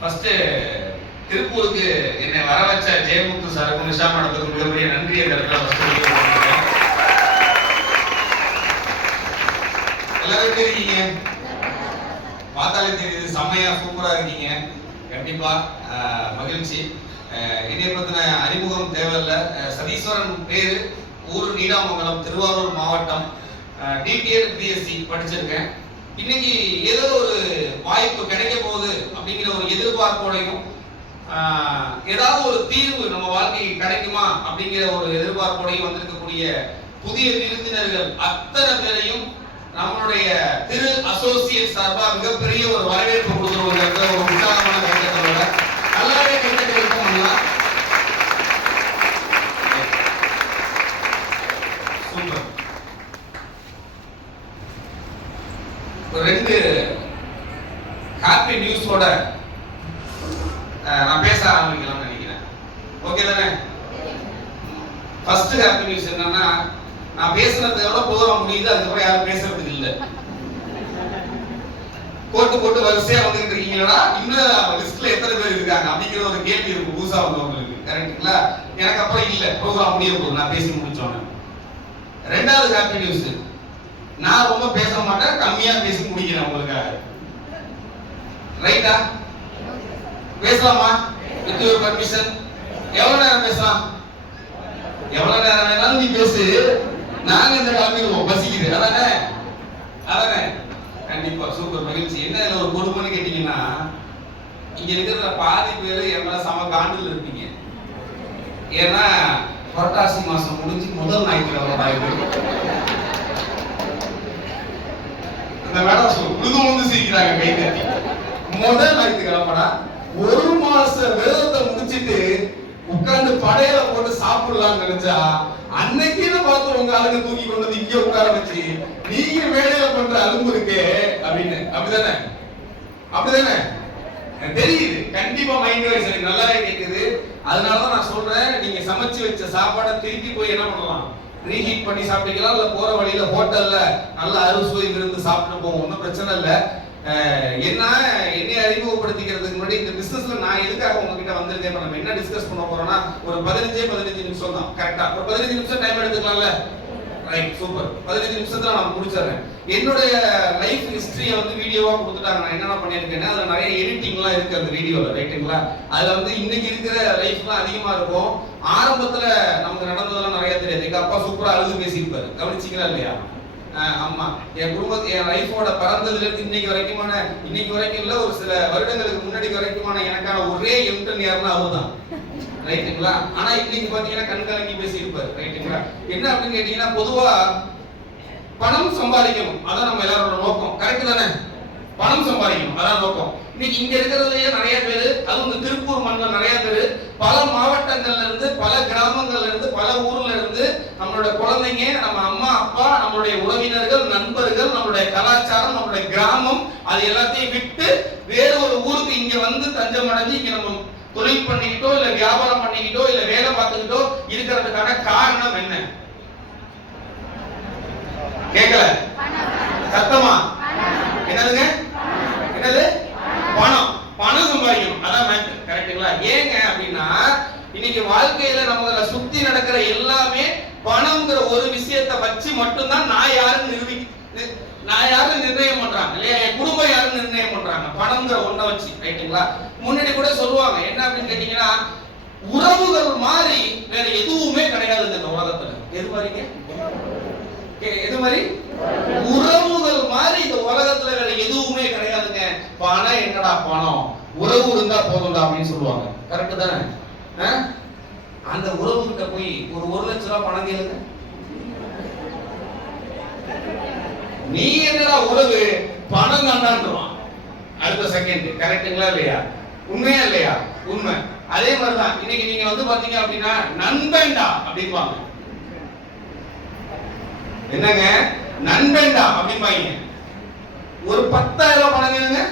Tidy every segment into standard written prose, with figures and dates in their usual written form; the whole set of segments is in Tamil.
ஃபர்ஸ்ட் திருப்பூருக்கு என்னை வர வச்ச ஜெயமுத்து சாருக்கும் நிஷா மேடத்துக்கும் மிகப்பெரிய நன்றி. அந்த இடத்துல எல்லாரும் எப்படி இருக்கீங்க? பார்த்தாலே தெரியுது, செம்மையா சூப்பரா இருக்கீங்க. கண்டிப்பா மகிழ்ச்சி. என்னை பத்தின அறிமுகம் தேவையில்ல. சதீஸ்வரன் பேரு, ஊர் நீடாமங்கலம், திருவாரூர் மாவட்டம். டிடிஎல் பிஎஸ்சி படிச்சிருக்கேன். இன்னைக்கு ஏதோ ஒரு வாய்ப்பு கிடைக்க போகுது அப்படிங்கிற ஒரு எதிர்பார்ப்போடையும் ஏதாவது ஒரு தீர்வு நம்ம வாழ்க்கைக்கு கிடைக்குமா அப்படிங்கிற ஒரு எதிர்பார்ப்போடையும் வந்திருக்கக்கூடிய புதிய விருந்தினர்கள் அத்தனை பேரையும் நம்மளுடைய திரு அசோசியேட் சார்பா மிகப்பெரிய ஒரு வரவேற்பு கொடுத்துருவோம். ஒரு உற்சாகமான கைத்தட்டலோட நல்லாவே கைத்தட்டல் இருக்கோம்னா சூப்பர். ரெண்டு ஹாப்பி நியூஸோட நான் பேச ஆரம்பிக்கலாம்னு நினைக்கிறேன். ஓகே தானே? ஃபர்ஸ்ட் ஹாப்பி நியூஸ் என்னன்னா, நான் பேசுனதை விட ப்ரோக்ராம் முடியுது, அதுக்கப்புறம் யாரும் பேசுறதுக்கு இல்லை. போட்டு வரிசையா வந்துட்டு இருக்கீங்களா, இன்னும் லிஸ்ட்ல எத்தனை பேர் இருக்காங்க அப்படிங்கிற ஒரு கேள்வி இருக்கு புதுசா வந்தவங்களுக்கு. கரெக்டுங்களா? எனக்கு அப்புறம் இல்லை, ப்ரோக்ராம் முடிய போகுது, நான் பேசி முடிச்சோன்னு. ரெண்டாவது ஹாப்பி நியூஸ், நான் ரொம்ப பேச மாட்டேன், கம்மியா பேசி முடிக்கிறேன் உங்களுக்காக. ரைட்டா? பேசலாமா? With your permission. எவ்வளவு நேரம் பேசலாம்? எவ்வளவு நேரம் வேணாலும் நீ பேசு, நாங்க இந்த கிளம்பிடுவோம், பசிக்குது. அதானே? அதானே? கண்டிப்பா. சூப்பர், மகிழ்ச்சி. என்ன இதுல ஒரு கொடுமைன்னு கேட்டீங்கன்னா, இங்க இருக்கிற பாதி பேரு என் மேல சம காண்டில் இருப்பீங்க. ஏன்னா புரட்டாசி மாசம் முடிஞ்சு முதல் ஞாயிற்றுக்கிழமை ஆயிடுது. இந்த மேடம் உழுது சிரிக்கிறாங்க கை தட்டி. முதல் ஞாயிற்றுக்கிழமைடா, ஒரு மாச விரதத்தை முடிச்சிட்டு உட்கார்ந்து படையில போட்டு சாப்பிடலாம்னு நினைச்சா, அன்னைக்கு பார்த்து உங்க ஆளுங்க தூக்கி கொண்டு வந்து இங்க உட்கார வச்சு நீங்க வேலையில பண்ற அலும்பு இருக்கு அப்படின்னு. அப்படிதானே? அப்படிதானே? தெரியுது. கண்டிப்பா மைண்ட் வைஸ் எனக்கு நல்லாவே கேக்குது. அதனாலதான் நான் சொல்றேன், நீங்க சமைச்சு வச்ச சாப்பாடை திருப்பி போய் என்ன பண்ணலாம், ரீஹீட் பண்ணி சாப்பிட்டுக்கலாம். இல்ல போற வழியில ஹோட்டல்ல நல்ல அறுசுவை விருந்து சாப்பிட்டு போவோம், ஒன்றும் பிரச்சனை இல்லை. என்னை அறிமுகப்படுத்திக்கிறதுக்கு முன்னாடி இந்த பிசினஸ்ல நான் எதுக்காக உங்ககிட்ட வந்திருக்கேன், நம்ம என்ன டிஸ்கஸ் பண்ண போறோம்னா, ஒரு 15 நிமிஷம் தான். கரெக்டா? ஒரு 15 நிமிஷம் டைம் எடுத்துக்கலாம்ல? Right, super. 15 நிமிஷத்துல நான் முடிச்சிடுறேன். என்னுடைய லைஃப் ஹிஸ்டரியை வீடியோவா கொடுத்துட்டாங்க. நான் என்னென்ன பண்ணியிருக்கேன்னா, அதுல நிறைய எடிட்டிங்லாம் இருக்கு அந்த வீடியோல. ரைட்டுங்களா? அதுல இன்னைக்கு இருக்கிற லைஃப்லாம் அதிகமா இருக்கும். ஆரம்பத்துல நமக்கு நடந்ததெல்லாம் நிறைய தெரியாது. எங்க அப்பா சூப்பரா அழுது பேசியிருப்பாரு, கவனிச்சிங்களா இல்லையா? ஆமா, என் குடும்பத்தை, என் லைஃபோட பிறந்ததுல இருந்து இன்னைக்கு வரைக்கும் இல்ல, ஒரு சில வருடங்களுக்கு முன்னாடி வரைக்குமான எனக்கான ஒரே எம்டன் யாருன்னா அவர்தான். ரைட்டுங்களா? ஆனா இன்னைக்கு பாத்தீங்கன்னா கண் கலங்கி பேசி இருப்பாரு. ரைட்டுங்களா? என்ன அப்படின்னு கேட்டீங்கன்னா, பொதுவா பணம் சம்பாதிக்கணும், அதான் நம்ம எல்லாரோட நோக்கம். கரெக்ட் தானே? பணம் சம்பாதிக்கணும், அதான் நோக்கம். இன்னைக்கு இங்க இருக்கிறதுலயே நிறைய பேரு, அதுவும் இந்த திருப்பூர் மண்ணில் நிறைய பேரு பல மாவட்டங்கள்ல இருந்து, பல கிராமங்கள்ல இருந்து, பல ஊர்ல இருந்து நம்மளோட குழந்தைங்க, நம்ம அம்மா அப்பா, நம்மளுடைய உறவினர்கள், நண்பர்கள், நம்மளுடைய கலாச்சாரம், நம்மளுடைய கிராமம், அது எல்லாத்தையும் விட்டு வேற ஒரு ஊருக்கு இங்க வந்து தஞ்சம் அடைஞ்சு இங்க நம்ம தொழில் பண்ணிக்கிட்டோ இல்ல வியாபாரம் பண்ணிக்கிட்டோ இல்ல வேலை பார்த்துக்கிட்டோ இருக்கிறதுக்கான காரணம் என்ன? கேட்கல சத்தமா? என்னதுங்க? என்னது? பணம். பணம் சம்பாதிக்கணும், அதான் மேட்டர். கரெக்ட்டுங்களா? ஏங்க அப்படின்னா, இன்னைக்கு வாழ்க்கையில நம்ம சுத்தி நடக்கிற எல்லாமே பணம்ங்கிற ஒரு விஷயத்தை வச்சு மட்டும்தான் நான் யாருன்னு நிர்ணயம் பண்றாங்க இல்லையா? என் குடும்பம் யாருன்னு நிர்ணயம் பண்றாங்க பணம்ங்கிற ஒன்றை வச்சு. ரைட்டுங்களா? முன்னாடி கூட சொல்லுவாங்க, என்ன அப்படின்னு கேட்டீங்கன்னா, உறவுகள் மாதிரி வேற எதுவுமே கிடையாது இந்த உலகத்துல. எது மாதிரிங்க? எது மாதிரி? உறவுகள் மாதிரி இந்த உலகத்துல வேற எதுவுமே கிடையாதுங்க. பணம் என்னடா பணம், உறவு இருந்தா போதும்டா அப்படின்னு சொல்லுவாங்க. கரெக்ட் தானே? அந்த உறவு கிட்ட போய் ஒரு 1 லட்சம் ரூபாய் பணம் கேளுங்க, நீ என்னடா உறவு, பணம் தாண்டான்றான் அடுத்த செகண்ட். கரெக்ட்டுங்களா இல்லையா? உண்மையா இல்லையா? உண்மை. அதே மாதிரிதான் இன்னைக்கு நீங்க பாத்தீங்க அப்படின்னா, நண்பன்டா அப்படிம்பாங்க. என்னங்க? நண்பன்டா அப்படிம்பாங்க. ஒரு 10,000 ரூபாய் பணம் வேணுங்க,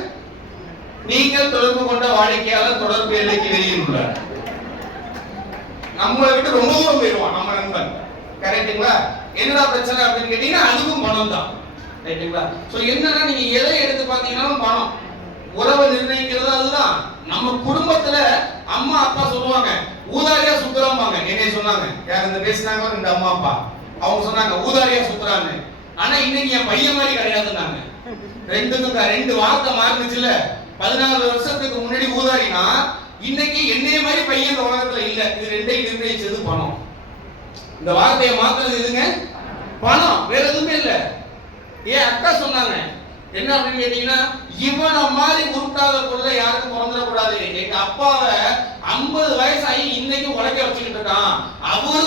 நீங்கள் தொடர்பு கொண்ட வாடிக்கையாளர் தொடர்பு எல்லைக்கு வெளியிடுறார், நம்மளை விட்டு ரொம்ப தூரம் போயிடுவான் நம்ம நண்பன். கரெக்டுங்களா? என்னடா பிரச்சனை அப்படின்னு கேட்டீங்கன்னா, அதுவும் பணம் தான். ரைட்டுங்களா? சோ என்னன்னா, நீங்க எதை எடுத்து பாத்தீங்கன்னா பணம். உறவை நிர்ணயிக்கிறது அதுதான். நம்ம குடும்பத்துல அம்மா அப்பா சொல்லுவாங்க ஊதாரியா சுத்துறாம்பாங்க. என்னைய சொன்னாங்க, யார் இந்த பேசினாங்க, ரெண்டு அம்மா அப்பா, அவங்க சொன்னாங்க ஊதாரியா சுத்துறாங்க. ஆனா இன்னைக்கு என் பையன் மாதிரி கிடையாதுன்னாங்க. ரெண்டு வார்த்தை மாறுச்சுல. 14 வருஷத்துக்கு முன்னாடி ஊதாரினா, இன்னைக்கு என்னைய மாதிரி பையன் இந்த உலகத்துல இல்ல. இது ரெண்டையும் நிர்ணயிச்சது பணம். இந்த வார்த்தையை மாத்துறது எதுங்க? பணம், வேற எதுவுமே இல்ல. ஏன் அக்கா சொன்னாங்க என்ன அப்படின்னு கேட்டீங்கன்னா, இவனை மாதிரி உருட்டாத பொருளை யாருக்கும் பிறந்துடக்கூடாது. எங்க அப்பாவை 50 வயசாகி இன்னைக்கு உழைக்க வச்சுக்கிட்டு இருக்கான். அவரு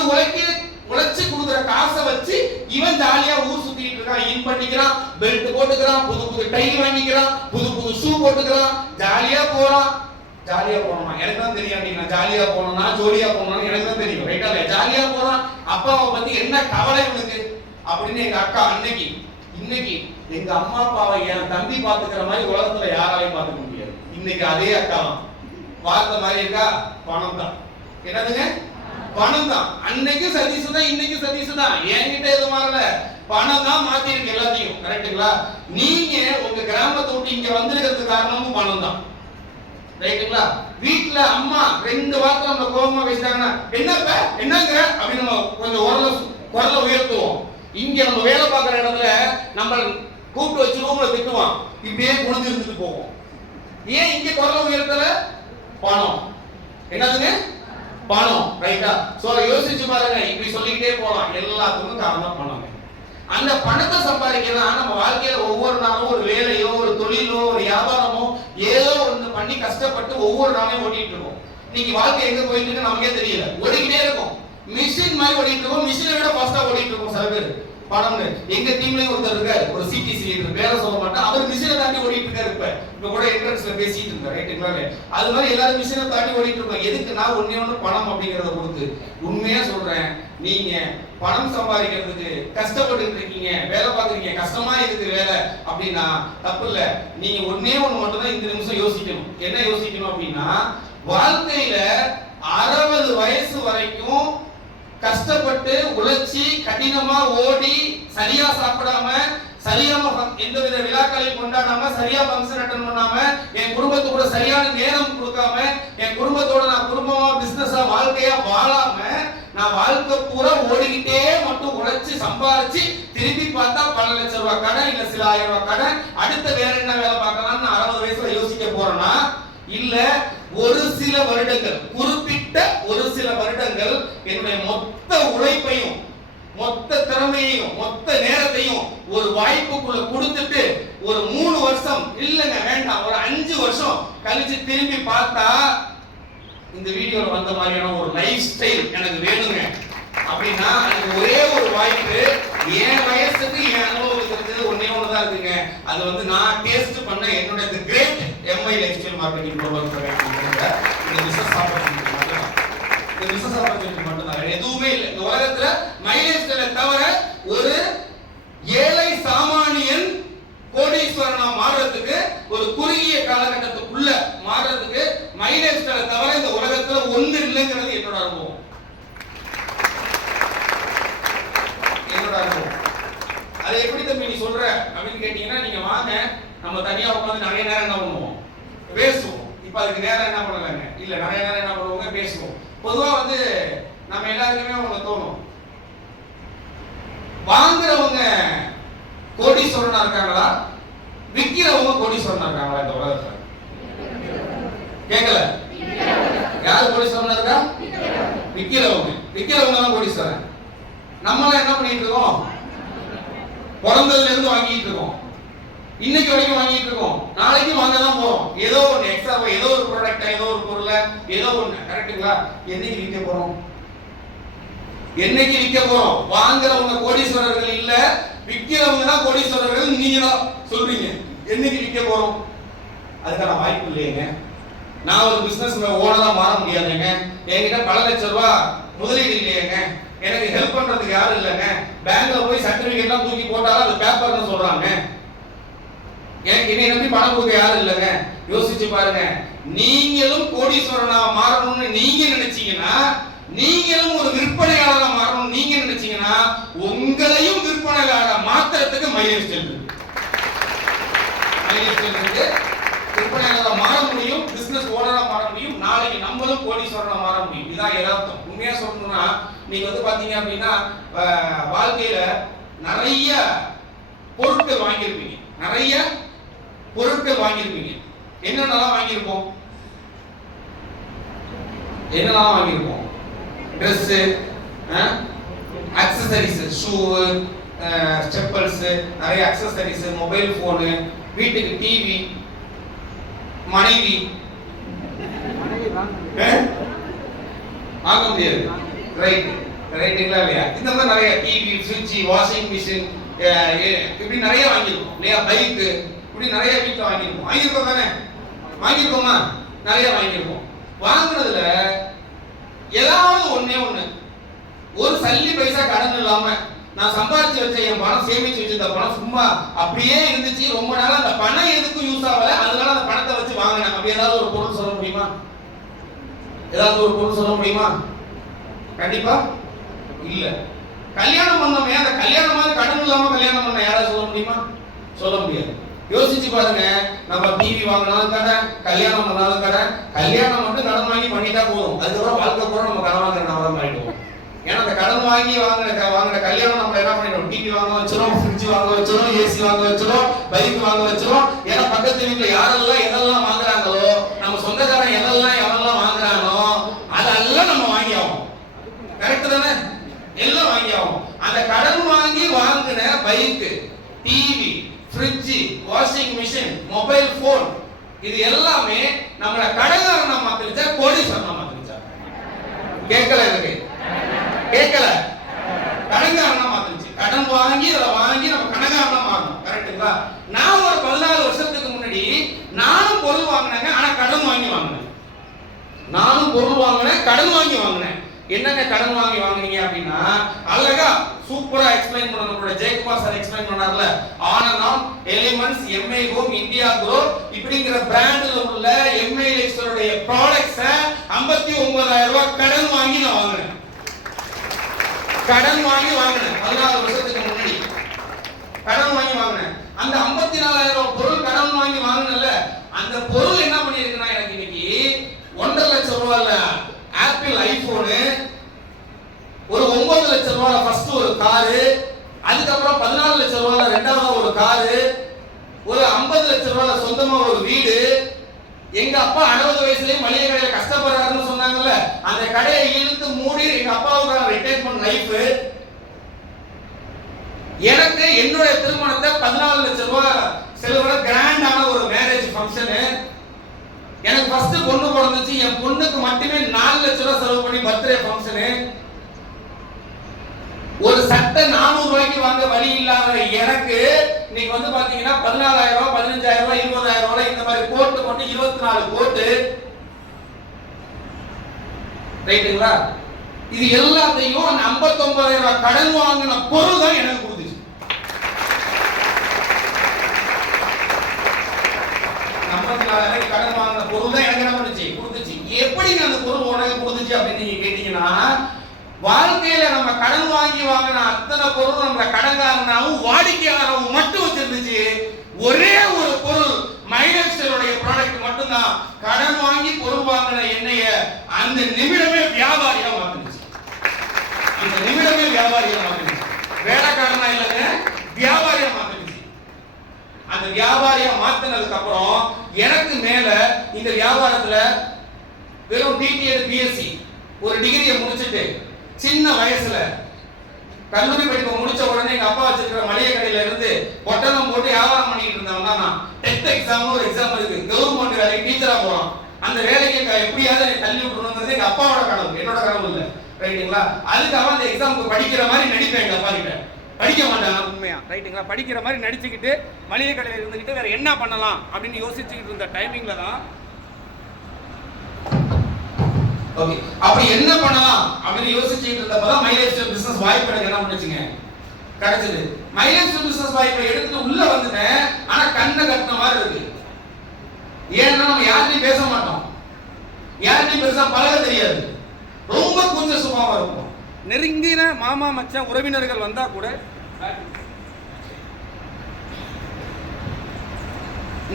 உழைச்சு கொடுக்குற காசை வச்சு இவன் ஜாலியா ஊர் சுத்திட்டு இருக்கான், இன் பண்ணிக்கிறான், பெல்ட் போட்டுக்கிறான், புது புது டை வாங்கிக்கிறான், புது புது ஷூ போட்டுக்கிறான், ஜாலியா போறான். ஜாலியா போனோமா எனக்கு தான் தெரியும். அப்படின்னா ஜாலியா போனோம்னா ஜோலியா போனோம்னு எனக்கு தான் தெரியும். ரைட்டா? ஜாலியா போறான். அப்பாவை பத்தி என்ன கவலை இவனுக்கு அப்படின்னு எங்க அக்கா அன்னைக்கு. இன்னைக்கு எங்க அம்மா அப்பாவை என் தம்பி பாத்துக்கிற மாதிரி உலகத்துல யாராலையும் பாத்துக்க முடியாது. இன்னைக்கு அதே அக்கா தான். வார்த்தை மாதிரி இருக்கா? பணம் தான். என்னதுங்க? பணம் தான். அன்னைக்கு சதீஷ் தான், இன்னைக்கு சதீஷ் தான். என்கிட்ட எதுவும் மாறல. பணம் தான் மாத்தி இருக்கு எல்லாத்தையும். கரெக்டுங்களா? நீங்க உங்க கிராமத்தை விட்டு இங்க வந்திருக்கிறதுக்கு காரணமும் பணம் தான். ரைட்டுங்களா? வீட்டுல அம்மா 2 வார்த்தை நம்ம கோபமா பேசிட்டாங்கன்னா, என்னப்ப என்னங்கிற அப்படின்னு நம்ம கொஞ்சம் குரல உயர்த்துவோம். இங்க நம்ம வேலை பார்க்குற இடத்துல நம்ம கூப்பிட்டு வச்சு ரூம்ல திட்டுவான், இப்படியே குனிஞ்சு இருந்துட்டு போவோம். ஏன் இங்க குரல உயர்த்தல? பணம். என்னதுங்க? பணம். ரைட்டா? சோ யோசிச்சு பாருங்க. இப்படி சொல்லிக்கிட்டே போலாம். எல்லாத்துக்கும் காரணம் பணம். அந்த பணத்தை சம்பாதிக்கலாம். நம்ம வாழ்க்கையில ஒவ்வொரு நாளும் ஒரு வேலையோ, ஒரு தொழிலோ, ஒரு வியாபாரமோ ஏதோ ஒண்ணு பண்ணி கஷ்டப்பட்டு ஒவ்வொரு நாளையும் ஓட்டிட்டு இருக்கோம். இன்னைக்கு வாழ்க்கை எங்க போயிட்டு இருக்கு நமக்கே தெரியல. ஓடிக்கிட்டே இருக்கும். மிஷின் மாதிரி ஓடிட்டு இருக்கோம். மிஷினை விட ஃபாஸ்டா ஓடிட்டு இருக்கோம் சில பேர். பணம்னு எங்க டீம்லயும் ஒருத்தர் இருக்காரு, ஒரு சிடிசி லீடர், பேரை சொல்ல மாட்டேன். அவர் மிஷினை தாண்டி ஓடிட்டு இருக்காரு. இப்ப கூட என்ட்ரன்ஸ்ல பேசிட்டு இருந்தார். ரைட்டுங்களா? அது மாதிரி எல்லாரும் மிஷினை தாண்டி ஓடிட்டு இருக்கோம். எதுக்கு? நான் ஒண்ணு பணம் அப்படிங்கறத கொடுத்து. உண்மையா சொல்றேன், நீங்க பணம் சம்பாதிக்கிறதுக்கு கஷ்டப்பட்டு இருக்கீங்க, வேலை பார்க்குறீங்க, கஷ்டமா இருக்கு வேலை அப்படின்னா தப்பு இல்ல. நீங்க ஒண்ணு மட்டும் தான் இந்த நிமிஷம் யோசிக்கணும். என்ன யோசிக்கணும் அப்படின்னா, வாழ்க்கையில 60 வயசு வரைக்கும் கஷ்டப்பட்டு உழைச்சி கடினமா ஓடி சரியா சாப்பிடாம, சரியான எந்தவித விழாக்களையும் கொண்டாடாம, சரியா ஃபங்க்ஷன் அட்டெண்ட் பண்ணாம, என் குடும்பத்து கூட சரியான நேரம் கொடுக்காம, என் குடும்பத்தோட நான் குடும்பமா பிசினஸா வாழ்க்கையா வாழாம, நான் வாழ்க்கை பூரா ஓடிக்கிட்டே மட்டும் உழைச்சு சம்பாரிச்சு திருப்பி பார்த்தா பல லட்சம் ரூபாய் கடன், இல்ல சில ஆயிரம் ரூபாய் கடன், அடுத்த வேற என்ன வேலை பார்க்கலாம்னு 60 வயசுல யோசிக்க போறேன்னா, இல்ல ஒரு சில வருடங்கள், குறிப்பிட்ட ஒரு சில வருடங்கள் என்னுடைய மொத்த உழைப்பையும், மொத்த திறமையையும், மொத்த நேரத்தையும் ஒரு வாய்ப்புக்குள்ள கொடுத்துட்டு ஒரு 3 வருஷம் இல்லங்க வேண்டாம், ஒரு 5 வருஷம் கழிச்சு திரும்பி பார்த்தா இந்த வீடியோல வந்த மாதிரியான ஒரு லைஃப் ஸ்டைல் எனக்கு வேணுங்க அப்படின்னா, அதுக்கு ஒரே ஒரு வாய்ப்பு, என் வயசுக்கு என் அனுபவத்துக்கு ஒண்ணுதான் இருக்குங்க. அது வந்து நான் டேஸ்ட் பண்ண என்னோட great MI lifestyle marketing program இந்த பிசினஸ் ஆப்பர்ச்சுனிட்டி மட்டும்தான். இந்த பிசினஸ் ஆப்பர்ச்சுனிட்டி மட்டும்தான், எதுவுமே இல்லை இந்த உலகத்துல. மைலேஜ் ஸ்டைலை தவிர ஒரு ஏழை சாமானியன் கோடீஸ்வரனா மாறுறதுக்கு, ஒரு குறுகிய காலகட்டத்துக்குள்ள மாறுறதுக்கு மைலேஜ் ஸ்டைலை தவிர இந்த உலகத்துல ஒண்ணு இல்லைங்கிறது என்னோட அனுபவம். அதை எப்படி தம்பி நீ சொல்ற அப்படின்னு கேட்டீங்கன்னா, நீங்க வாங்க, நம்ம தனியா உட்காந்து நிறைய நேரம் என்ன பண்ணுவோம், பேசுவோம். இப்ப அதுக்கு நேரம் என்ன பண்ணலாங்க, இல்ல நிறைய நேரம் என்ன பண்ணுவோங்க, பேசுவோம். பொதுவா வந்து நம்ம எல்லாருக்குமே ஒண்ணு தோணும், வாங்குறவங்க கோடீஸ்வரனா இருக்காங்களா, விக்கிறவங்க கோடீஸ்வரனா இருக்காங்களா இந்த உலகத்துல? கேட்கல. யாரு கோடீஸ்வரனா இருக்கா? விக்கிறவங்க தான் கோடீஸ்வரன். நம்மளாம் என்ன பண்ணிட்டு இருக்கோம்? பிறந்ததுல இருந்து வாங்கிட்டு இருக்கோம், இன்னைக்கு வரைக்கும் வாங்கிட்டு இருக்கோம், நாளைக்கு வாங்க தான் போறோம். ஏதோ ஒன்று எக்ஸ்ட்ரா, ஏதோ ஒரு ப்ராடக்ட், ஏதோ ஒரு பொருளை, ஏதோ ஒண்ணு. கரெக்ட்டுங்களா? என்னைக்கு விற்க போறோம்? என்னைக்கு விற்க போறோம்? வாங்குறவங்க கோடீஸ்வரர்கள் இல்ல, விற்கிறவங்க தான் கோடீஸ்வரர்கள். நீங்க தான் சொல்றீங்க. என்னைக்கு விற்க போறோம்? அதுக்கான வாய்ப்பு இல்லையங்க. நான் ஒரு பிசினஸ் ஓனரா மாற முடியாதுங்க. என்கிட்ட பல லட்சம் ரூபாய் முதலீடு இல்லையங்க. எனக்கு ஹெல்ப் பண்றதுக்கு யாரும் இல்லைங்க. பேங்க்ல போய் சர்டிபிகேட் எல்லாம் தூக்கி போட்டாலும் அது பேப்பர்னு சொல்றாங்க. எனக்கு என்னை நம்பி பணம் கொடுக்க யாரும் இல்லைங்க. யோசிச்சு பாருங்க. நீங்களும் கோடீஸ்வரனா மாறணும்னு நீங்க நினைச்சீங்கன்னா, நீங்களும் ஒரு விற்பனையாளரா மாறணும் நீங்க நினைச்சீங்கன்னா, உங்களையும் விற்பனையாளரா மாத்துறதுக்கு மைலேஜ் ஸ்டைல் இருக்கு. விற்பனையாளரா மாற முடியும், பிசினஸ் ஓனரா நம்மளும் கோடீஸ்வரனா மாற முடியும். இதான் யதார்த்தம். உண்மையா சொல்லணும்னா நீங்க வந்து பாத்தீங்க அப்படின்னா வாழ்க்கையில நிறைய பொருட்கள் வாங்கியிருப்பீங்க, நிறைய பொருட்கள் வாங்கியிருப்பீங்க. என்னென்னலாம் வாங்கியிருப்போம்? என்னெல்லாம் வாங்கியிருப்போம்? ட்ரெஸ், அக்சசரிஸ், ஷூ, ஸ்டெப்பல்ஸ், நிறைய அக்சசரிஸ், மொபைல் போனு, வீட்டுக்கு டிவி, மனைவி வாங்க முடியாது. ரைட்டுங்களா இல்லையா? இந்த மாதிரி நிறைய டிவி, ஃப்ரிட்ஜ், வாஷிங் மிஷின், இப்படி நிறைய வாங்கியிருக்கோம் இல்லையா? பைக்கு, இப்படி நிறைய வீட்டில் வாங்கியிருக்கோம் தானே? வாங்கியிருக்கோமா? நிறைய வாங்கியிருக்கோம். வாங்கினதுல ஏதாவது ஒண்ணே ஒண்ணு, ஒரு சல்லி பைசா கடன் இல்லாம நான் சம்பாதிச்சு வச்ச என் பணம், சேமிச்சு வச்சிருந்த பணம் சும்மா அப்படியே இருந்துச்சு. ரொம்ப நாளா அந்த பணம் எதுக்கும் யூஸ் ஆகல, அதனால அந்த பணத்தை வச்சு வாங்கினேன். அப்படி ஏதாவது ஒரு பொருள் சொல்ல முடியுமா? ஏதாவது ஒரு பொருள் சொல்ல முடியுமா? கண்டிப்பா இல்ல. கல்யாணம் பண்ணோமே, அந்த கல்யாணம் மாதிரி கடன் இல்லாம கல்யாணம் பண்ண யாராவது சொல்ல முடியுமா? சொல்ல முடியாது. யோசிச்சு பாருங்க. நம்ம டிவி வாங்கினாலும் கடன், கல்யாணம் பண்ணாலும் கடன். கல்யாணம் மட்டும் கடன் வாங்கி பண்ணிட்டா போதும், அதுக்கப்புறம் வாழ்க்கை பூரா நம்ம கடன் வாங்குற நபரம் ஆயிடுவோம். ஏன்னா அந்த கடன் வாங்கி வாங்குற கல்யாணம் நம்ம என்ன பண்ணிடுவோம்? டிவி வாங்க வச்சிரும், ஃப்ரிட்ஜ் வாங்க வச்சிரும், ஏசி வாங்க வச்சிரும், பைக் வாங்க வச்சிரும். ஏன்னா பக்கத்து வீட்டுல யாரெல்லாம் எதெல்லாம் வாங்குறாங்களோ, நம்ம சொந்தக்காரன் எவெல்லாம் வாங்குறானோ அதெல்லாம் நம்ம வாங்கி ஆகும். கரெக்ட் தானே? எல்லாம் வாங்கி ஆகும். அந்த கடன் வாங்கி வாங்கின bike, TV, fridge, washing machine, mobile phone, இது எல்லாமே நம்மள கடன்காரனா மாத்திருச்சா கோடீஸ்வரனா மாத்திருச்சா? கேட்கல, எனக்கு கேட்கல. கடன்காரனா மாத்திருச்சு. கடன் வாங்கி நம்ம கடன்காரனா மாறணும். கரெக்ட்டுங்களா? நான் ஒரு 14 வருஷத்துக்கு முன்னாடி நானும் பொருள் வாங்கினேங்க, ஆனா கடன் வாங்கி வாங்கினேன். நானும் பொருள் வாங்கினேன், கடன் வாங்கி வாங்கினேன். என்னங்க கடன் வாங்கி வாங்குனீங்க அப்படின்னா, அழகா சூப்பரா எக்ஸ்பிளைன் பண்ண நம்மளோட ஜெயக்குமார் சார் எக்ஸ்பிளைன் பண்ணார்ல. Anandam, Elements, MI Home, India Grow இப்படிங்கிற பிராண்ட்ல உள்ள எம்ஐ எக்ஸ்டோடைய ப்ராடக்ட்ஸ 59,000 ரூபாய் கடன் வாங்கி நான் வாங்கினேன். கடன் வாங்கி வாங்கினேன் 14 வருஷத்துக்கு முன்னாடி. கடன் வாங்கி வாங்கினேன். அந்த 54,000 ரூபாய் பொருள் கடன் வாங்கி வாங்கினல, அந்த பொருள் என்ன பண்ணிருக்குன்னா எனக்கு இன்னைக்கு 1.5 லட்சம் ரூபாய்ல ஆப்பிள் ஐபோனு, ஒரு 9 லட்சம் ரூபாய்ல ஃபர்ஸ்ட் ஒரு காரு, அதுக்கப்புறம் 14 லட்சம் ரூபாய்ல ரெண்டாவது ஒரு காரு, ஒரு 50 லட்சம் ரூபாய்ல சொந்தமா ஒரு வீடு. எங்க அப்பா 60 வயசுலயே மளிகை கடையில கஷ்டப்படுறாருன்னு சொன்னாங்கல்ல, அந்த கடையை இழுத்து மூடி எங்க அப்பாவுக்கான ரிட்டைர்மென்ட் லைஃப். எனக்கு என்னுடைய திருமணத்தை 14 லட்சம் ரூபாய் செலவுல கிராண்டான ஒரு மேரேஜ் ஃபங்க்ஷனு. எனக்கு ஃபர்ஸ்ட் பொண்ணு பிறந்துச்சு, என் பொண்ணுக்கு மட்டுமே 4 லட்சம் ரூபாய் செலவு பண்ணி பர்த்டே ஃபங்க்ஷனு. ஒரு சட்டை 400 ரூபாய்க்கு வாங்க வழி இல்லாத எனக்கு நீங்க வந்து பாத்தீங்கன்னா 14,000 ரூபாய், 15,000 ரூபாய், 20,000 ரூபாய் இந்த மாதிரி கோட்டு கொண்டு 24 கோட்டு. ரைட்டுங்களா? இது எல்லாத்தையும் அந்த 59,000 ரூபாய் கடன் வாங்கின பொருள் தான் எனக்கு கொடுத்துச்சு. கடன் வாங்கின பொருள் தான் எனக்கு என்ன பண்ணுச்சு? கொடுத்துச்சு. எப்படிங்க அந்த பொருள் உனக்கு கொடுத்துச்சு அப்படின்னு நீங்க கேட்டீங்கன்னா, வாழ்க்கையில நம்ம கடன் வாங்கி வாங்கின அத்தனை பொருள் நம்ம கடன்காரனாவும் வாடிக்கையாளராகவும் மட்டும் வச்சிருந்துச்சு. ஒரே ஒரு பொருள் மைலஸ்டருடைய ப்ராடக்ட் மட்டும்தான் கடன் வாங்கி பொருள் வாங்கின என்னைய அந்த நிமிடமே வியாபாரியா மாத்துச்சு. அந்த நிமிடமே வியாபாரியா மாத்துச்சு. வேலைக்காரனா இல்லைங்க, வியாபாரியா மாத்துச்சு. அந்த வியாபாரியா மாத்தினதுக்கு அப்புறம் எனக்கு மேல இந்த வியாபாரத்துல வெறும் டிடிஎட் பிஎஸ்சி ஒரு டிகிரியை முடிச்சுட்டு சின்ன வயசுல கல்லூரி படிப்பை முடிச்ச உடனே எங்க அப்பா வச்சிருக்கிற மளிகை கடையில இருந்து பொட்டலம் போட்டு வியாபாரம் பண்ணிட்டு இருந்தவன் தான் நான். டெஸ்ட் எக்ஸாம் ஒரு எக்ஸாம் இருக்கு, கவர்மெண்ட் வேலைக்கு டீச்சரா போறோம். அந்த வேலைக்கு எப்படியாவது தள்ளி விட்டுறணுங்கிறது எங்க அப்பாவோட கனவு, என்னோட கனவு இல்ல. ரைட்டுங்களா? அதுக்காக அந்த எக்ஸாமுக்கு படிக்கிற மாதிரி நடிப்பேன். எங்க அப்பா கிட்ட படிக்க மாட்டாங்க உண்மையா. ரைட்டுங்களா? படிக்கிற மாதிரி நடிச்சுக்கிட்டு மளிகை கடையில் இருந்துகிட்டு வேற என்ன பண்ணலாம் அப்படின்னு யோசிச்சுக்கிட்டு இருந்த டைமிங்ல தான் ஓகே அப்ப என்ன பண்ணலாம் அப்படின்னு யோசிச்சுட்டு இருந்தப்பதான் மைலேஜ் பிசினஸ் வாய்ப்பு எனக்கு என்ன பண்ணுச்சுங்க கிடைச்சது. மைலேஜ் பிசினஸ் வாய்ப்பை எடுத்துட்டு உள்ள வந்துட்டேன். ஆனா கண்ணை கட்டின மாதிரி இருக்கு. ஏன்னா நம்ம யார்கிட்டயும் பேச மாட்டோம், யார்கிட்டயும் பெருசா பழக தெரியாது, ரொம்ப கொஞ்சம் சும்மாவா இருக்கும். நெருங்கின மாமா மச்சான் உறவினர்கள் வந்தா கூட,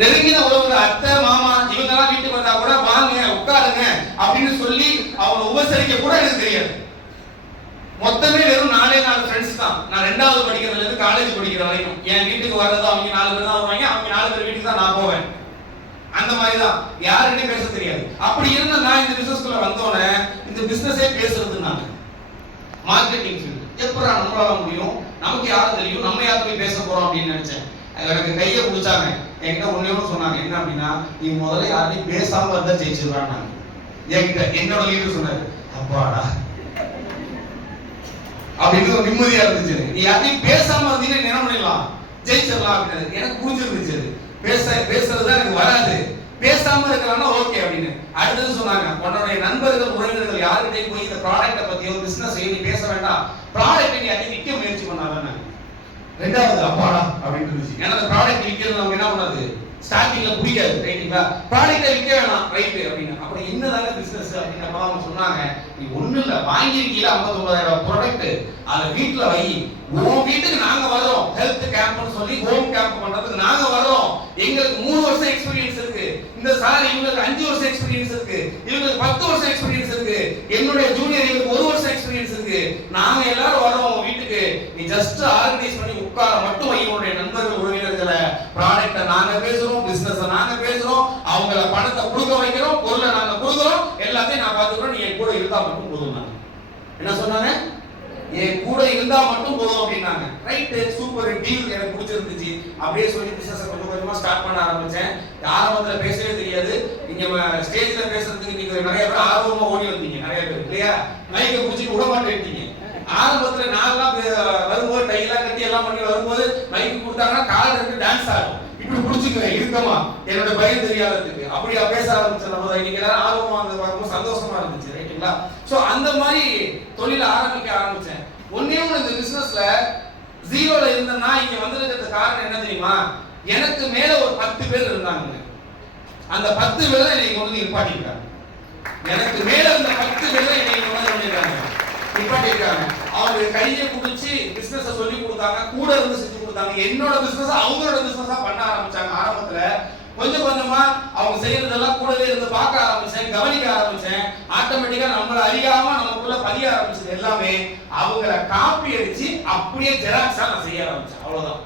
நெருங்கின உறவுகள் அத்தை மாமா இவங்க எல்லாம் வீட்டுக்கு வந்தா கூட வாங்க உட்காருங்க அப்படின்னு சொல்லி உபசரிக்க கூட எனக்கு தெரியாது. மொத்தமே வெறும் 4 ஃப்ரெண்ட்ஸ் தான். நான் 2வது படிக்கிறதுல இருந்து காலேஜ் படிக்கிற வரைக்கும் என் வீட்டுக்கு வர்றது அவங்க 4 பேர் தான் வருவாங்க. அவங்க 4 பேர் வீட்டுக்கு தான் நான் போவேன். அந்த மாதிரி தான், யாருக்கிட்டையும் பேச தெரியாது. அப்படி இருந்தா நான் இந்த பிசினஸ்க்குள்ள வந்தோடனே இந்த பிசினஸே பேசுறது நான் மார்க்கெட்டிங் ஃபீல்டு எப்படா நம்மளால முடியும், நமக்கு யாரும் தெரியும், நம்ம யாரும் போய் பேச போறோம் அப்படின்னு நினைச்சேன். எனக்கு கையை பிடிச்சாங்க, என்கிட்ட ஒண்ணே சொன்னாங்க, என்ன அப்படின்னா நீ முதல்ல யாரையும் பேசாம இருந்தா ஜெயிச்சிருவாங்க. என்கிட்ட என்னோட லீடர் சொன்னாரு, அப்பாடா அப்படின்னு ஒரு நிம்மதியா இருந்துச்சு. நீ யாரையும் பேசாம இருந்தீங்கன்னா என்ன பண்ணிடலாம், ஜெயிச்சிடலாம் அப்படின்னு எனக்கு புரிஞ்சிருந்துச்சு. பேசுறதுதான் எனக்கு வராது, பேசாம இருக்கலாம்னா ஓகே அப்படின்னு. அடுத்தது சொன்னாங்க, உன்னுடைய நண்பர்கள் உறவினர்கள் யாருக்கிட்டையும் போய் இந்த ப்ராடக்ட்டை பத்தியோ பிசினஸ் நீ பேச வேண்டாம், ப்ராடக்ட்டை நீ அதை விற்க முயற்சி பண்ணாதானே. 2வது அப்பாடா அப்படின்னு இருந்துச்சு. ஏன்னா அந்த ப்ராடக்ட் விற்கிறது நமக்கு என்ன பண்ணாது, ஸ்டார்டிங்ல பிடிக்காது, ரைட்டுங்களா. ப்ராடக்ட்டை விற்க வேணாம், ரைட்டு அப்படின்னு. அப்புறம் என்னதாங்க பிசினஸ் அப்படின்னு அவங்க சொன்னாங்க, நீ ஒண்ணு இல்ல, வாங்கிருக்கீல 59,000 ப்ராடக்ட், அதை வீட்டுல வை, உன் வீட்டுக்கு நாங்க வரோம், ஹெல்த் கேம்ப்னு சொல்லி ஹோம் கேம்ப் பண்றதுக்கு நாங்க வரோம். எங்களுக்கு 3 வருஷம் எக்ஸ்பீரியன்ஸ் இருக்கு, இந்த சார் இவங்களுக்கு 5 வருஷம் எக்ஸ்பீரியன்ஸ் இருக்கு, இவங்களுக்கு 10 வருஷம் எக்ஸ்பீரியன்ஸ் இருக்கு, என்னுடைய ஜூனியர் இவங்களுக்கு 1 வருஷம் எக்ஸ்பீரியன்ஸ் இருக்கு, நாங்க எல்லாரும் வரோம் உன் வீட்டுக்கு, நீ ஜஸ்ட் ஆர்கனைஸ் பண்ணி உட்கார மட்டும் வை உன்னுடைய நண்பர்கள் உறவினர்களை, ப்ராடக்ட்டை நாங்க பேசுறோம், பிசினஸ் நாங்க பேசுறோம், அவங்கள பணத்தை கொடுக்க வைக்கிறோம், பொருளை நாங்க கொடுக்குறோம், எல்லாத்தையும் நான் பாத்துக்கிறோம், நீ என் கூட இருந்தா மட்டும் போதும். நான் என்ன சொன்னாங்க, என் கூட இருந்தா மட்டும் போதும் அப்படின்னாங்க. ரைட், சூப்பர் டீல், எனக்கு பிடிச்சிருந்துச்சு. அப்படியே சொல்லி பிசினஸ் கொஞ்சம் கொஞ்சமா ஸ்டார்ட் பண்ண ஆரம்பிச்சேன். ஆரம்பத்துல பேசவே தெரியாது. நீங்க ஸ்டேஜ்ல பேசுறதுக்கு நீங்க நிறைய பேர் ஆர்வமா ஓடி வந்தீங்க, நிறைய பேர் இல்லையா, மைக்கை பிடிச்சிட்டு விட மாட்டேன்ட்டீங்க. ஆரம்பத்துல நான்லாம் வரும்போது டைலாம் கட்டி எல்லாம் பண்ணி வரும்போது மைக்கு கொடுத்தாங்கன்னா கால் ரெண்டு டான்ஸ் ஆடும், இப்படி பிடிச்சிக்குவேன் இருக்கமா, என்னோட பயம் தெரியாததுக்கு. அப்படியா பேச ஆரம்பிச்சேன். இன்னைக்கு எல்லாரும் ஆர்வமா வந்து சந்தோஷமா இருந்துச்சு, ரைட்டுங்களா. சோ அந்த மாதிரி தொழில ஆரம்பிக்க ஆரம்பிச்சேன். ஒண்ணே ஒண்ணு, இந்த பிசினஸ்ல ஜீரோல இருந்தேன்னா இங்க வந்திருக்கிறதுக்கு காரணம் என்ன தெரியுமா, எனக்கு மேல ஒரு 10 பேர் இருந்தாங்க. அந்த 10 பேர் தான் என்னை கொண்டு நிப்பாட்டிருக்காங்க. எனக்கு மேல இருந்த 10 பேர் தான் என்னை கொண்டு பண்ணிருக்காங்க, நிப்பாட்டிருக்காங்க. அவங்க கையை பிடிச்சி பிசினஸ் சொல்லி கொடுத்தாங்க, கூட இருந்து செஞ்சு கொடுத்தாங்க. என்னோட பிசினஸ் அவங்களோட பிசினஸா பண்ண ஆரம்பிச்சாங்க. ஆரம்பத்துல கொஞ்சம் கொஞ்சமா அவங்க செய்யறதெல்லாம் கூடவே இருந்து பார்க்க ஆரம்பிச்சேன், கவனிக்க ஆரம்பிச்சேன். ஆட்டோமேட்டிக்கா நம்மள அறியாம நமக்குள்ள பதிய ஆரம்பிச்சது எல்லாமே அவங்கள காப்பி அடிச்சு அப்படியே ஜெராக்ஸா நான் செய்ய ஆரம்பிச்சேன். அவ்வளவுதான்,